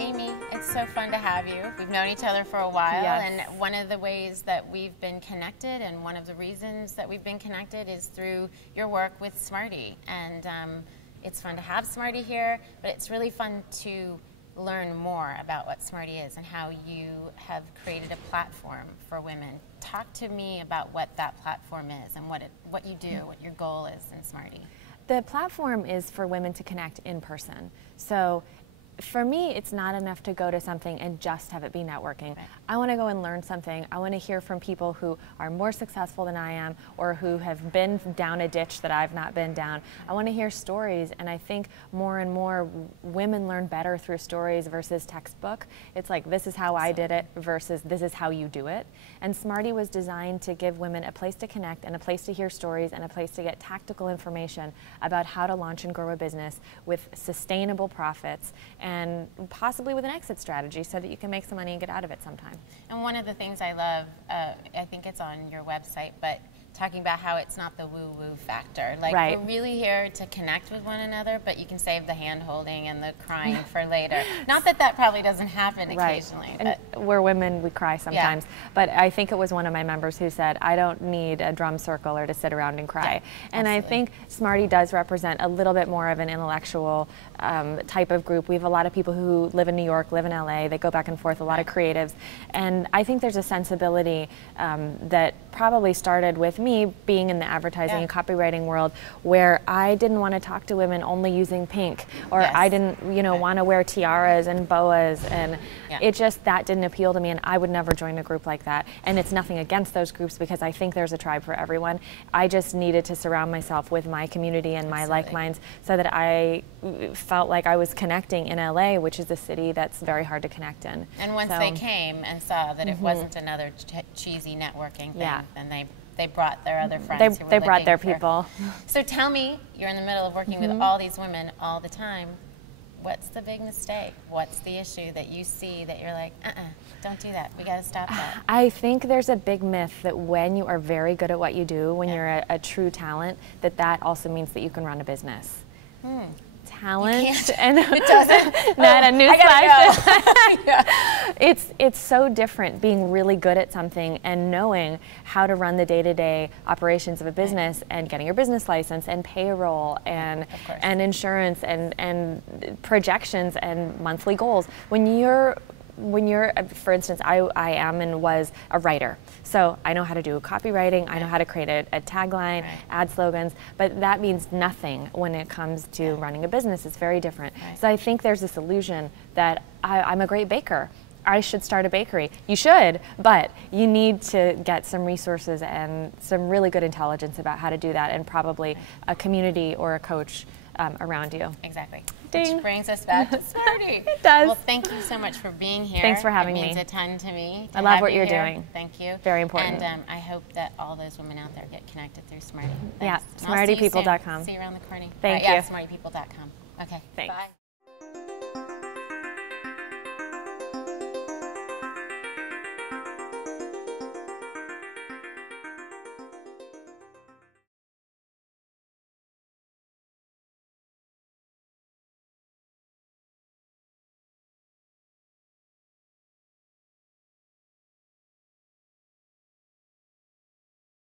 Amy, it's so fun to have you. We've known each other for a while, Yes. and one of the ways that we've been connected, and one of the reasons that we've been connected, is through your work with SMARTY. And it's fun to have SMARTY here, but it's really fun to learn more about what SMARTY is and how you have created a platform for women. Talk to me about what that platform is and what you do, what your goal is in SMARTY. The platform is for women to connect in person. So for me, it's not enough to go to something and just have it be networking. Right. I want to go and learn something. I want to hear from people who are more successful than I am, or who have been down a ditch that I've not been down. I want to hear stories, and I think more and more women learn better through stories versus textbook. It's like, this is how I did it versus this is how you do it. And SMARTY was designed to give women a place to connect and a place to hear stories and a place to get tactical information about how to launch and grow a business with sustainable profits, and possibly with an exit strategy so that you can make some money and get out of it sometime. And one of the things I love, I think it's on your website, but talking about how it's not the woo-woo factor. Like, right. We're really here to connect with one another, but you can save the hand-holding and the crying for later. Not that that probably doesn't happen occasionally. Right. But we're women, we cry sometimes. Yeah. But I think it was one of my members who said, I don't need a drum circle or to sit around and cry. Yeah, and absolutely. I think SMARTY does represent a little bit more of an intellectual type of group. We have a lot of people who live in New York, live in LA, they go back and forth, a lot of creatives. And I think there's a sensibility that probably started with me being in the advertising and copywriting world, where I didn't want to talk to women only using pink, or I didn't, want to wear tiaras and boas, and it just, that didn't appeal to me, and I would never join a group like that. And it's nothing against those groups, because I think there's a tribe for everyone. I just needed to surround myself with my community and my like minds, so that I felt like I was connecting in LA, which is a city that's very hard to connect in. And once they came and saw that it wasn't another cheesy networking thing, then they brought their other friends. They brought their people. So tell me, you're in the middle of working with all these women all the time. What's the big mistake? What's the issue that you see that you're like, don't do that. We got to stop that. I think there's a big myth that when you are very good at what you do, when you're a true talent, that also means that you can run a business. Talent and it doesn't. Not a newsflash. It's so different being really good at something and knowing how to run the day-to-day operations of a business, and getting your business license and payroll and insurance and projections and monthly goals. When you're, for instance, I am and was a writer. So I know how to do copywriting, I know how to create a tagline, ad slogans, but that means nothing when it comes to running a business. It's very different. So I think there's this illusion that I'm a great baker. I should start a bakery. You should, but you need to get some resources and some really good intelligence about how to do that, and probably a community or a coach around you. Exactly. Ding. Which brings us back to SMARTY. It does. Well, thank you so much for being here. Thanks for having me. It means a ton to me. I love what you're doing. Thank you. Very important. And I hope that all those women out there get connected through SMARTY. Yeah, Thanks. SmartyPeople.com. See you around the corner. Thank you. Yeah, SmartyPeople.com. Okay. Thanks. Bye.